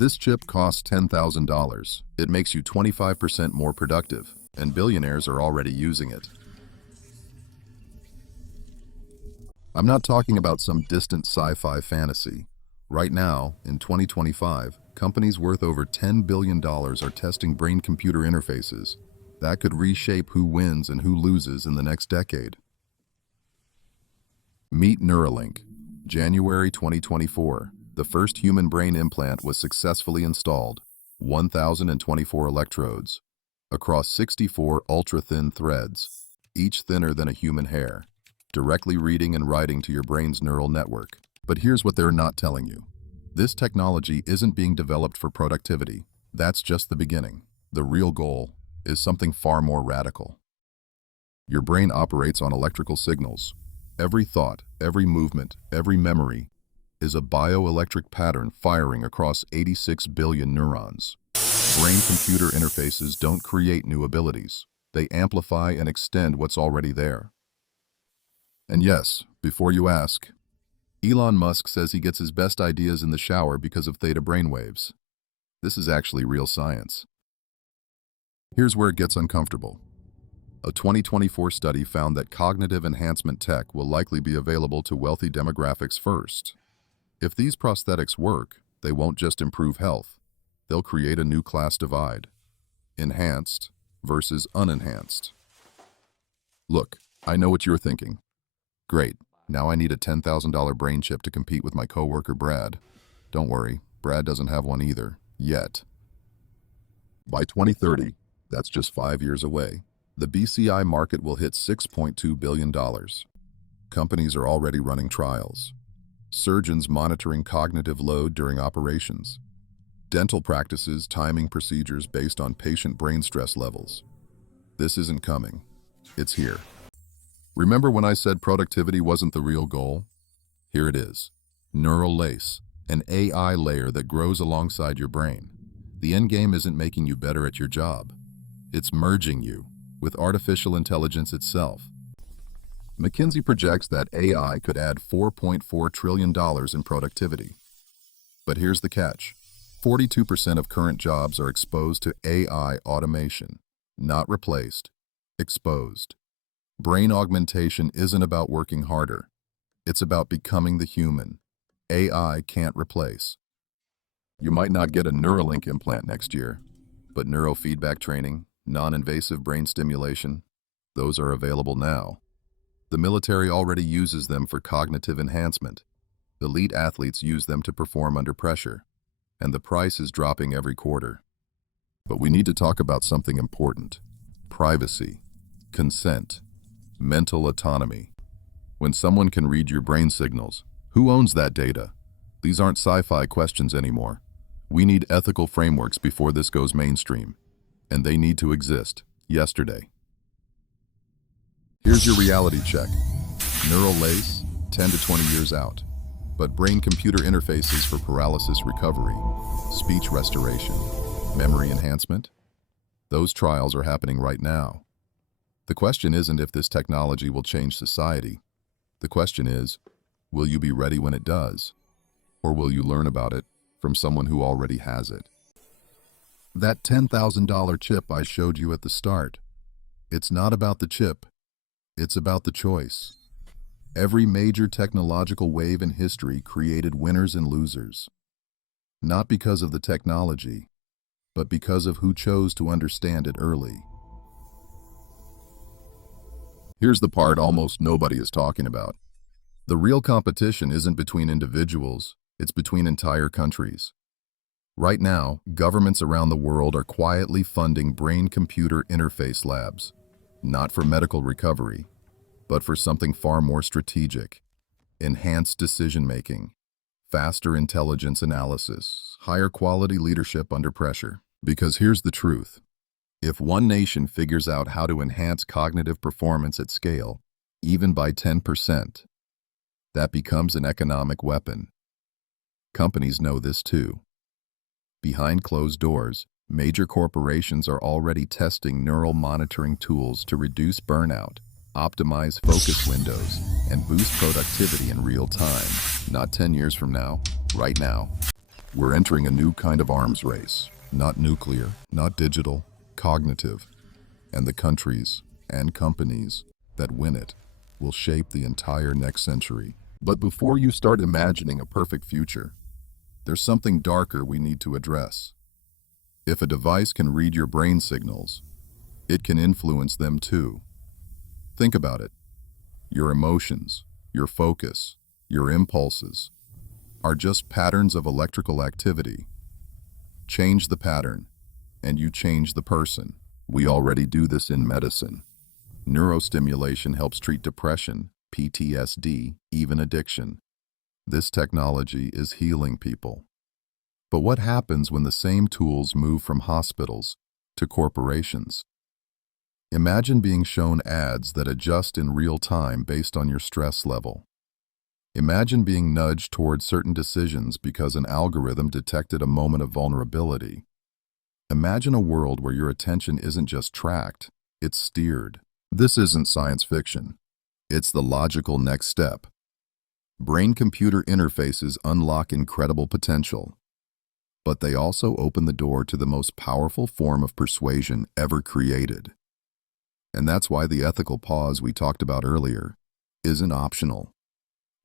This chip costs $10,000. It makes you 25% more productive, and billionaires are already using it. I'm not talking about some distant sci-fi fantasy. Right now, in 2025, companies worth over $10 billion are testing brain-computer interfaces that could reshape who wins and who loses in the next decade. Meet Neuralink. January 2024, the first human brain implant was successfully installed, 1,024 electrodes, across 64 ultra-thin threads, each thinner than a human hair, directly reading and writing to your brain's neural network. But here's what they're not telling you. This technology isn't being developed for productivity. That's just the beginning. The real goal is something far more radical. Your brain operates on electrical signals. Every thought, every movement, every memory is a bioelectric pattern firing across 86 billion neurons. Brain-computer interfaces don't create new abilities. They amplify and extend what's already there. And yes, before you ask, Elon Musk says he gets his best ideas in the shower because of theta brainwaves. This is actually real science. Here's where it gets uncomfortable. A 2024 study found that cognitive enhancement tech will likely be available to wealthy demographics first. If these prosthetics work, they won't just improve health. They'll create a new class divide. Enhanced versus unenhanced. Look, I know what you're thinking. Great, now I need a $10,000 brain chip to compete with my coworker Brad. Don't worry, Brad doesn't have one either, yet. By 2030, that's just 5 years away, the BCI market will hit $6.2 billion. Companies are already running trials. Surgeons monitoring cognitive load during operations. Dental practices timing procedures based on patient brain stress levels. This isn't coming. It's here. Remember when I said productivity wasn't the real goal? Here it is. Neural lace, an AI layer that grows alongside your brain. The end game isn't making you better at your job. It's merging you with artificial intelligence itself. McKinsey projects that AI could add $4.4 trillion in productivity. But here's the catch. 42% of current jobs are exposed to AI automation, not replaced, exposed. Brain augmentation isn't about working harder. It's about becoming the human. AI can't replace. You might not get a Neuralink implant next year, but neurofeedback training, non-invasive brain stimulation, those are available now. The military already uses them for cognitive enhancement. Elite athletes use them to perform under pressure, and the price is dropping every quarter. But we need to talk about something important: privacy, consent, mental autonomy. When someone can read your brain signals, who owns that data? These aren't sci-fi questions anymore. We need ethical frameworks before this goes mainstream, and they need to exist yesterday. Here's your reality check. Neural lace, 10 to 20 years out. But brain-computer interfaces for paralysis recovery, speech restoration, memory enhancement, those trials are happening right now. The question isn't if this technology will change society. The question is, will you be ready when it does? Or will you learn about it from someone who already has it? That $10,000 chip I showed you at the start, it's not about the chip. It's about the choice. Every major technological wave in history created winners and losers. Not because of the technology, but because of who chose to understand it early. Here's the part almost nobody is talking about. The real competition isn't between individuals, it's between entire countries. Right now, governments around the world are quietly funding brain-computer interface labs, not for medical recovery, but for something far more strategic: enhanced decision-making, faster intelligence analysis, higher quality leadership under pressure. Because here's the truth. If one nation figures out how to enhance cognitive performance at scale, even by 10%, that becomes an economic weapon. Companies know this too. Behind closed doors, major corporations are already testing neural monitoring tools to reduce burnout, optimize focus windows, and boost productivity in real time. Not 10 years from now, right now. We're entering a new kind of arms race, not nuclear, not digital, cognitive. And the countries and companies that win it will shape the entire next century. But before you start imagining a perfect future, there's something darker we need to address. If a device can read your brain signals, it can influence them too. Think about it. Your emotions, your focus, your impulses are just patterns of electrical activity. Change the pattern, and you change the person. We already do this in medicine. Neurostimulation helps treat depression, PTSD, even addiction. This technology is healing people. But what happens when the same tools move from hospitals to corporations? Imagine being shown ads that adjust in real time based on your stress level. Imagine being nudged toward certain decisions because an algorithm detected a moment of vulnerability. Imagine a world where your attention isn't just tracked, it's steered. This isn't science fiction. It's the logical next step. Brain-computer interfaces unlock incredible potential, but they also open the door to the most powerful form of persuasion ever created. And that's why the ethical pause we talked about earlier isn't optional.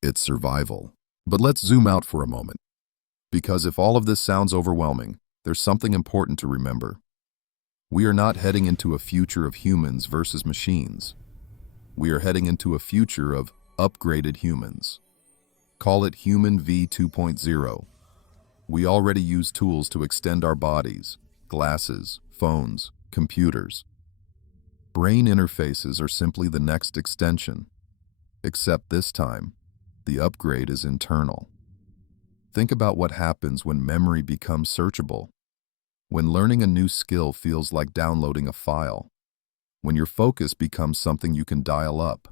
It's survival. But let's zoom out for a moment, because if all of this sounds overwhelming, there's something important to remember. We are not heading into a future of humans versus machines. We are heading into a future of upgraded humans. Call it Human V 2.0. We already use tools to extend our bodies, glasses, phones, computers. Brain interfaces are simply the next extension, except this time, the upgrade is internal. Think about what happens when memory becomes searchable, when learning a new skill feels like downloading a file, when your focus becomes something you can dial up,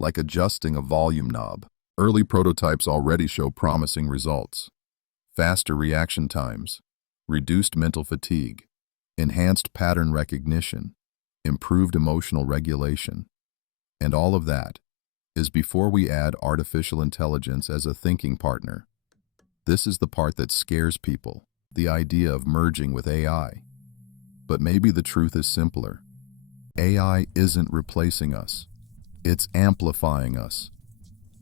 like adjusting a volume knob. Early prototypes already show promising results. Faster reaction times, reduced mental fatigue, enhanced pattern recognition, improved emotional regulation. And all of that is before we add artificial intelligence as a thinking partner. This is the part that scares people, the idea of merging with AI. But maybe the truth is simpler. AI isn't replacing us. It's amplifying us.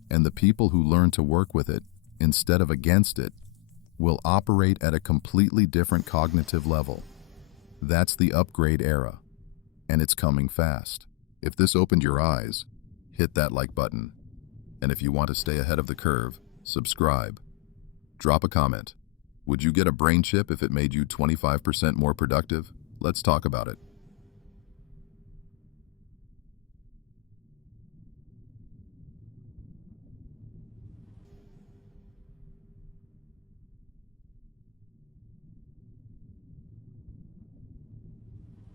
And the people who learn to work with it, instead of against it, will operate at a completely different cognitive level. That's the upgrade era, and it's coming fast. If this opened your eyes, hit that like button. And if you want to stay ahead of the curve, subscribe. Drop a comment. Would you get a brain chip if it made you 25% more productive? Let's talk about it.